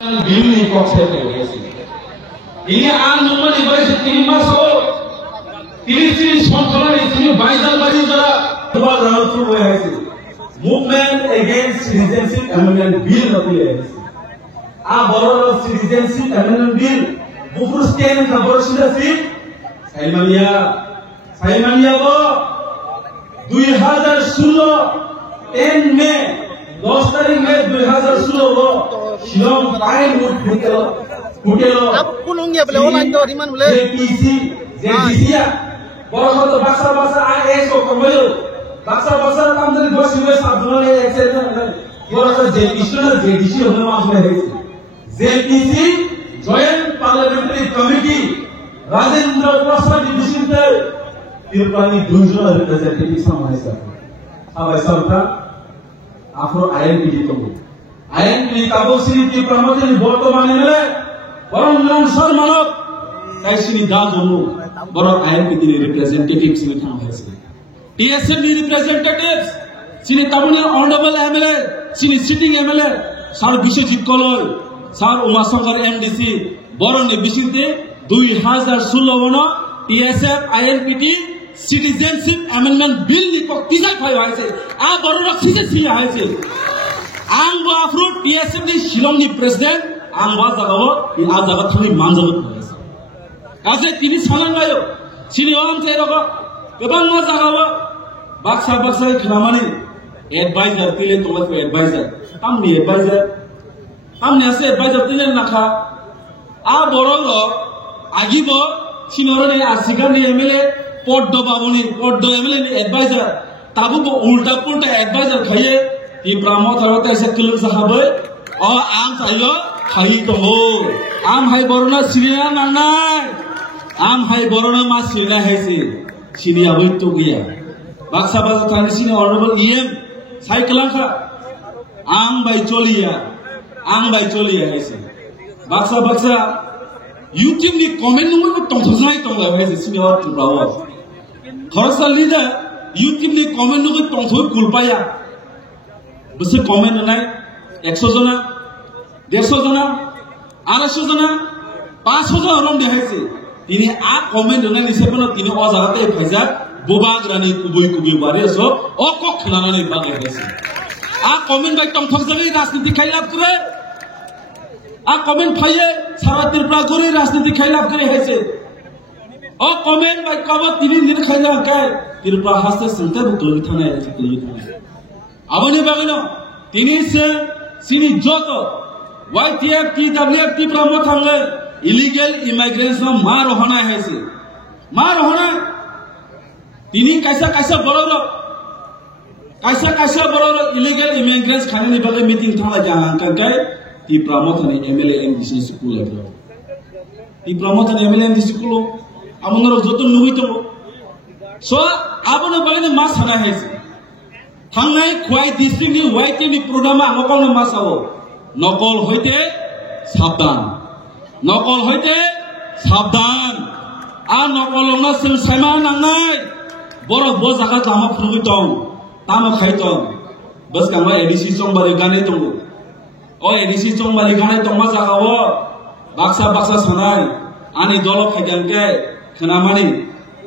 Bini konsep itu. Ini anu mana ibarat ini masuk. Ini sponsor ini baizal jara. Dua round through itu. Movement against citizenship amendment bill nanti. Baru citizenship amendment bill. Bukan scan yang baru sudah sih. Saya mania lo. 2016 10 Mei 10 तारीख में 2016 को Shillong time फुटेलो अब पुलुंगे बोले online तो Riemann बोले JTC या बरखो तो बक्सा आ एसो कमयो बक्सा काम तरी बस में साधुले एक्सेप्ट बरखो जेटीसी होने मामले है JTC joint parliamentary committee Rajendra Prasad division के तिरुपति डिविजनल रिप्रेजेंटेटिव समावेश करते अब ऐसा होता आपको INPD को INPD काबू सिरी की प्रमोशन बोर्ड तो माने मिले बरम नाम सर मानव ऐसी निदान जोनो बरम INPD रिप्रेजेंटेटिव सिरी था है TSM रिप्रेजेंटेटिव्स सिरी तबने ऑनरेबल MLA सिरी सिटिंग MLA सार विश्वजीत कॉलोय सार उमाशंकर MDC बरम ने विशिष्टे 2016 TSM INPD Citizenship Amendment Bill ni kok tidak kaya hasil. Baru nak sih hasil. Anggo afrut TSM ni Shillong ni President, anggo jagawo, jaga thani manjagot hasil. Kase tini salang gayo. Sini om cero ko, kebang mo jagawo. Baksa khamani advisor tile tolak advisor. Tamni advisor. Tamni ase advisor tile nakha. Baru lo agibo sinoro ni asigan ni MLA Poddo babuni, Poddo MLA advisor, tabu bo ulta pulta advisor khaye, di pramo tharwata ese kulur sahabai, am sayo khayi to ho, am hai borona siriya nanai, am hai borona mas siriya hai si, siriya wait to gaya, baksa thani sini honorable EM, sai kelangka, am bai choliya hai si, baksa, YouTube ni comment number ko tongthosai tongla hai si sini or tubrawa. Khorasal leader YouTube ni comment number tongthoi kulpaya. Bese comment nai 100 jona 150 jona 250 jona 500 jona rom dehaise. Tini comment nai nisepano tini o jagate phaija bobagrani kubui bare so o kok khnana nei bagai haise. Comment bai tongthok jagi rajniti khailap kore. Comment खाइए सारा त्रिपुरा गोरी राजनीति खैलाफ करे है से comment भाई कब 3 दिन खैला काय त्रिपुरा हस्ते संतर बुकल थाना है से कुल थाना अबने बागनो तिनी से सिनी जोतो YTF TWF त्रिपुरा म थांगे इलीगल इमिग्रेशन मार होना है से मार होना तिनी कैसा बरोरो इलीगल इमिग्रेशन खाने नि बगे मीटिंग थाना जहां करके ती प्रमोथन MLA MDC स्कूल है ती प्रमोथन MLA MDC स्कूल अमनर जतो नुई तो सो आपने बगने मास हना है थांनाय खुवाई डिस्ट्रिक्ट नि वाइटी नि प्रोग्राम आमकल मास आवो नकल होइते साबधान आ नकलना सिल साइमा नांनाय बर बो जागा जामा फुगि दं तामा खाइ दं बस कामा ADC संबारे गाने दं ADC चंबाली गाने तंमा जागावो बाक्सा सनाय आनी दलो खायदांके खनामानि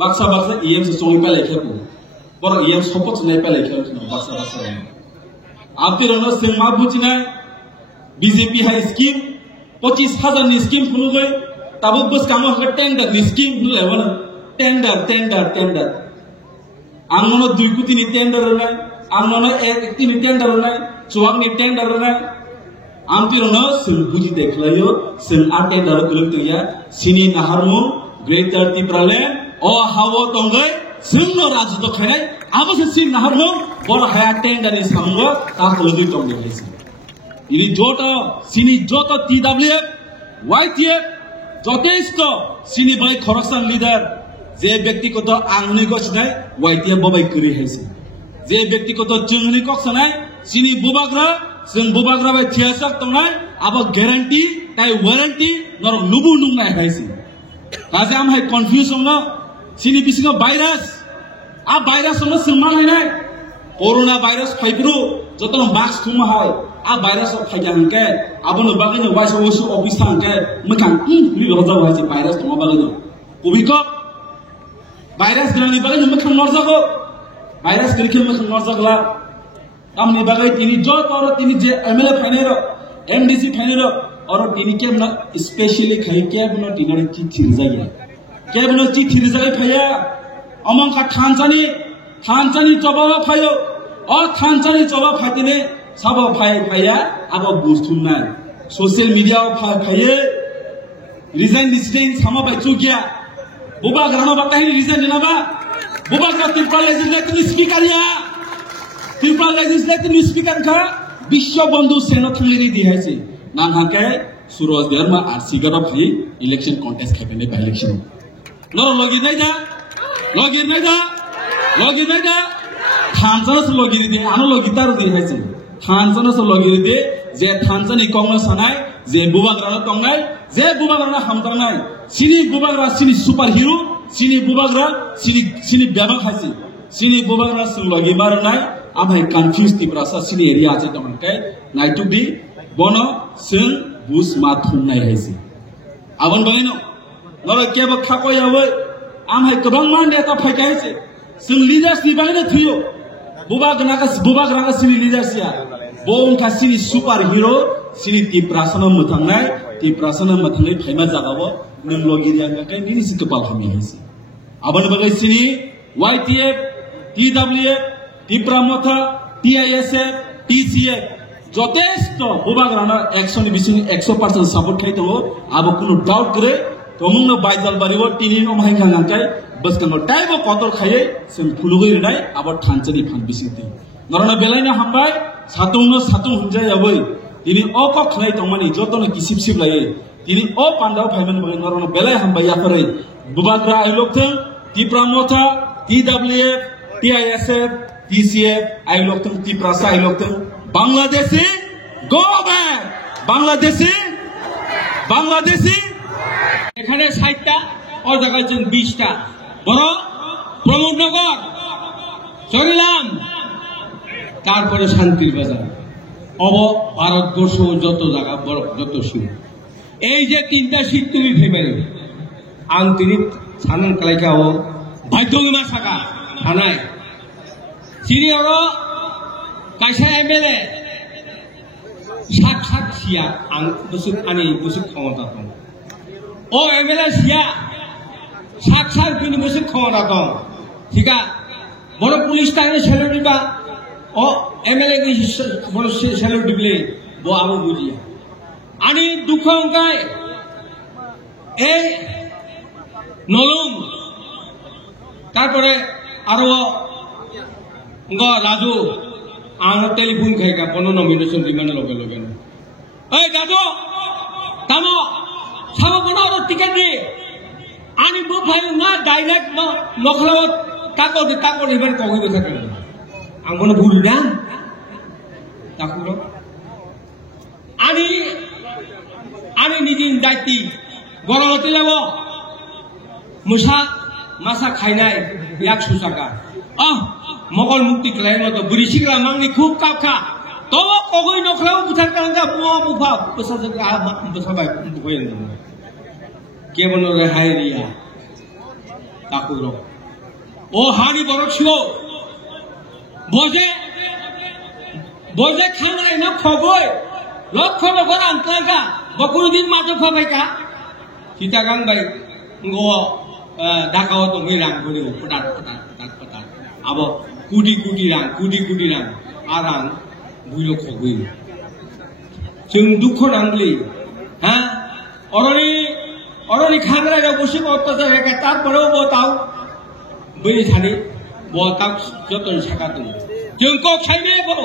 बाक्सा EM से चंगि पेले खेबो पर EM सपत नै पेले खेबो बाक्सा आपिरनो सिंमा बुचिनाय BJP हाई स्कीम 25,000 नि स्कीम फुनुगै ताबो बस कामो टेंडर नि स्कीम फुनुलेवनो टेंडर आंगनो 2 कोटी नि टेंडर होनाय आंगनो 1 कोटी नि टेंडर होनाय चुवाक नि टेंडर होनाय आमतिरनो सिल बुझी देखलायो सिल आटे दारो कुलुक तया सिनी नाहारमु ग्रेटर तिप्राले ओ हावो तंगै सिंनो राजु तो खैनाय आबसे सिन नाहारमु बर हाया टेंडानि सामगो ता कुलुक तंगै हैसि इनि जोतो सिनी जोतो TWF YTF जतेष्ट सिनी बाय खरकसान लिडार जे व्यक्तिगत आंगनि गसनाय YTF बबाय करि हैसि जे व्यक्तिगत जुंगनि कक्सनाय सिनी बुबाग्रा जों बुबाग्रा बाय थियासाक तंनाय आबो ग्यारेंटी ताय वारंटी नर लुबु नुंनाय हायसि काजे आम हाय कन्फ्यूजन न सिनि बिसिङो भाइरास भाइरास न सिंमान हैनाय कोरोना भाइरास फाइब्रु जतन मास्क थुम हाय आ भाइरास फाइया हंके आबनो बागैनो वाइस ओसु ऑफिस थांके मखां नि लजा वाइस भाइरास दङ बागैनो उबिको भाइरास गनि बागैनो मखां नरजागो भाइरास गनिखे मखां नरजागला आमनि बागै तिनि ज तर तिनि जे एमएलए फाइनेरो एमडीसी फाइनेरो और तिनि केमना स्पेशली खाइ केबनो तिनरि चिठी रिजाया केबनो चिठी रिजाय फाया अमंका थानसानि चबावा फायो और थानसानि चबा फातिने सब फाया अब बुस्थुना सोशल मीडिया फाये रिजाइन लिस्टिंग सामा बाय चुकिया बुबा ग्रामा बाताहि रिजाइन जनाबा बुबा का त्रिपुरा लेजिस्लेटिव स्पीकर का विश्व बंधु सेनो थंगलिरि दिहायसे नाम हाके सुरज देरमा आर सिगारा फि इलेक्शन कॉन्टेस्ट खेबेने बाय इलेक्शन नर लगिर नाय दा थानसानस लगिरि दे आनो लगितार दिहायसे थानसानस लगिरि दे जे थानसानि कंग्रेस सानाय जे बुबाग्रानो तंनाय जे बुबाग्रानो हामजानाय सिनि बुबाग्रा सिनि सुपार हिरो सिनि बुबाग्रा सिनि बेबा खायसे सिनि बुबाग्रा सिनि लगि मारनाय आमहाय कन्फ्यूज तिब्रासा सिनि एरिया आसे तंनाय नाइटुबि बनो जों बुस मा थुमनाय हायसे आबन बायनो नर केबो खाखयावै आमहाय गोबां मानदेता फायखायसे जों लिडार्स नि बायनो थुयो बुबाग्रागा सिनि लिडार्सया बोंका सिनि सुपार हिरो सिनि तिब्रासनो मथांनाय तिब्रासनो मथांनाय फायमा जागावो नों लगिरिया गाय निनि सिकपाल खामि हायसे आबन बागै सिनि वाइटीएफ टीडब्ल्यूएफ तिब्रामथा टीआईएसएफ टीसीएफ যথেষ্ট বুবাগ্রানা 100 বিসিনি 100% সাপোর্ট খাই দङ आबो कुनु डाउट करे तमुंनो बायजाल बारिबो तिनि नमहाय खांगाय बसकांगो टाइबो कतल खायै जों फुलुगै रनाय आबो थानचनि फान बिसिंति नरना बेलायना हामबाय सातुं हुनजायाबै तिनि अक खनाय दंमानि जतनो किसिबसिब लायै तिनि अ पान्दाव फायमन बगै नरना बेलाय हामबाय याफोरै बुबाग्रा आइलकथों तिब्रामथा टीडब्ल्यूएफ टीआईएसएफ टीसीएफ आइलकथों तिब्रासा आइलकथों बांग्लादेशी गो बैक बांग्लादेशी এখানে 60টা ও জায়গায় 20টা বড় প্রমোদনগর চরিলাম তারপরে শান্তির বাজার অব ভারতবর্ষ যত জায়গা বড় যত শুরু এই যে তিনটা সিট তুমি ফেমেল আন্তরিক সানন কালাইকাও বাধ্যগিমা সাকা থানায় সিরিয়র কাইসা এমএলএ সাত সিয়া আন বসুক আনি বসুক ক্ষমতা দं ও এমএলএ সিয়া সাত তিনি বসুক ক্ষমতা দं ঠিকা বড় পুলিশ টাইনে সেলুডিবা ও এমএলএ কি বড় সেলুডিবলে বো আবু বুঝিয়া আনি দুঃখ অঙ্কায় এই নলুম তারপরে আরো রাজু आनो टेलीफोन खाएगा बनो नॉमिनेशन दिमान लगे लगे ए दादो तामो साबो बनो रो टिकट दे आनी बो फाइ ना डायरेक्ट नखलाव ताको इबार कगिबो थाके आं बनो भुल ना ताकुरो आनी निदिन दायति गरमति लाबो मासा खाइनाय 100 टाका मगल मुक्ति खालामनो तो बुरिसिग्रा मांगनि खूब काखा तो कगै नखलाव बुथार कांगा बुआ बुफा बसाजों बसाबाय बुयन केबनो रेहाय रिया ताकुरो ओ हानि बरक्षियो बजे खानाय न खगय लक्ष नगर आंतलागा बकुरु दिन माजो खबायका सीता गांबाय गो ढाकाव तो मै रांगनि पटाट अब कुटी रां आरां बुइलो खगै जों दुख नांगलि हा अरनि खांग्राया बसि अत्याचार हेका तारपरेও बताव बैनि थानि बताव जतन साका दं जों को खाइमे भौ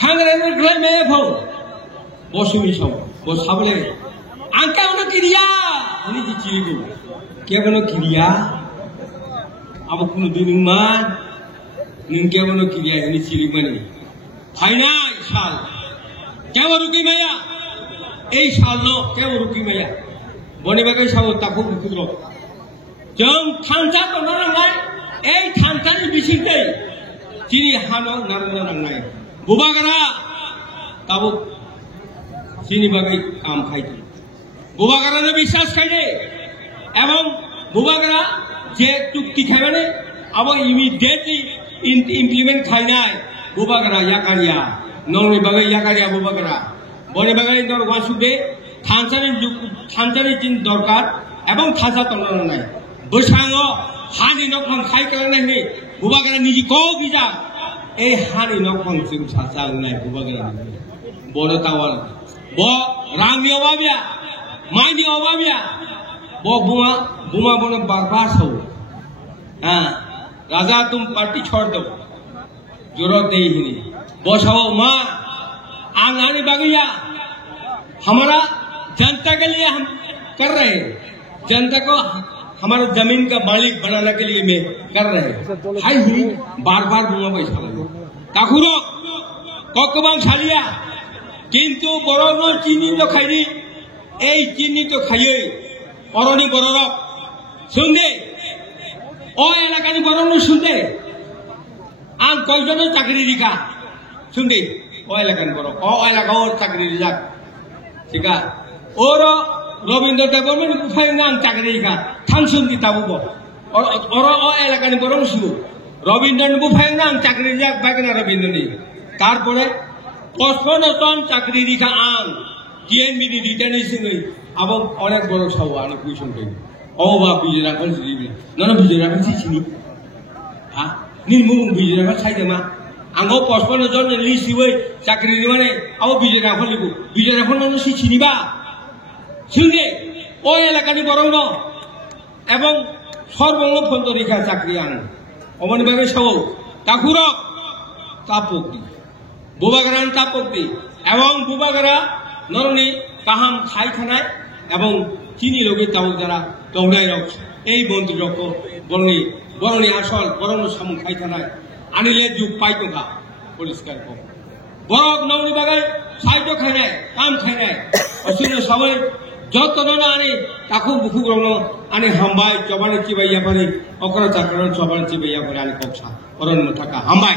खांग्राया ग्लाइमे भौ बसुनि सम बसाबले आंकावनो किरिया नि जिचिगो केबनो किरिया अब कुनु दिनमान नों केबनो किरिया नि चिरिमानि फाइनाल साल केबो रुकि माया ए सालनो केबो रुकि माया बनिबागै साबो ताखौ बुकुद्र जों थानसा दनो नांनाय ए थानसानि बिसिंदै चिरि हानो नारनो नांनाय बुबाग्रा তাবো চিনি বাগে কাম খাইতো বুবাগারানো বিশ্বাস খাইলে এবং বুবাগারা যে চুক্তি খাইবানে আবার ইমিডিয়েটলি ইমপ্লিমেন্ট খাই নাই বুবাগারা ইয়াকারিয়া নংনি বাগে ইয়াকারিয়া বুবাগারা বনে বাগানি দর ওয়াসুদে থানচারি চিন দরকার এবং থাজা তলন নাই বৈশাঙ্গ হানি নকফাং খাই কেলানাই বুবাগারা নিজে কও বিজা এই হানি নকফাং চিন সাচাং নাই বুবাগারা বড় তাওয়াল ব রাংনি অবাবিয়া মাইনি অবাবিয়া ব বুমা बुमा बोलो बर्बाद हो हाँ राजा तुम पार्टी छोड़ दो जरूरत नहीं ही नहीं बसाओ माँ आंगन बागिया हमारा जनता के लिए हम कर रहे हैं जनता को हमारे जमीन का मालिक बनाने के लिए मैं कर रहे हैं हाई ही बार बार बुमा पैसा लगे काकुरो ककबांग छालिया किंतु बरोनो चीनी तो खाई ए चीनी तो खाइए অরণি বড়রক শুনদে ও এলাকার বড়ন শুনদে আর কয়জনের চাকরি রিখা শুনদে ও এলাকার বড় ও এলাকা ওর চাকরি রিজাক ঠিক আছে ওর রবীন্দ্র দেবমেন উঠাই না চাকরি রিখা থান শুনদি তাবুব ওর ও এলাকার বড় শুরু রবীন্দ্র উঠাই না চাকরি রিজাক বাগনা রবীন্দ্র নেই তারপরে 55 জন চাকরি রিখা আন টিএনবি রিটার্নেশন আবার অনেক বড় সব অনেক কুইশন করি ও বা বিজয় রাখাল দিবি না বিজয় রাখাল চিনি হ্যাঁ নির্মুখ বিজয় রাখাল চাইতে মা আঙ্গো 55 জন লিস্ট হই চাকরি মানে আবার বিজয় রাখাল লিখু বিজয় রাখাল মানুষ চিনিবা শুনবে ও এলাকানি বরং ন এবং সর্বঙ্গ ফন্ত রেখা চাকরি আন অমন ভাবে সব কাকুরক তাপক্তি বুবাগারান তাপক্তি এবং বুবাগারা নরনি কাহাম খাই খানায় এবং চিনি রোগী তাও যারা দৌড়াই রক এই মন্ত্রী রক বরণী বরণী আসল বরণ সামু খাই খানায় আনিলে যুগ পাইতো খা পরিষ্কার কম বরক নৌনি বাগাই সাইটো খাই নাই কাম খাই নাই অসুবিধা সবাই যত্ন না আনে তাকে বুকু গ্রহণ আনে হাম্বাই চবানে চিবাইয়া পারে অকরা চাকরণ চবানে চিবাইয়া পারে আনে কক্ষা অরণ্য থাকা হাম্বাই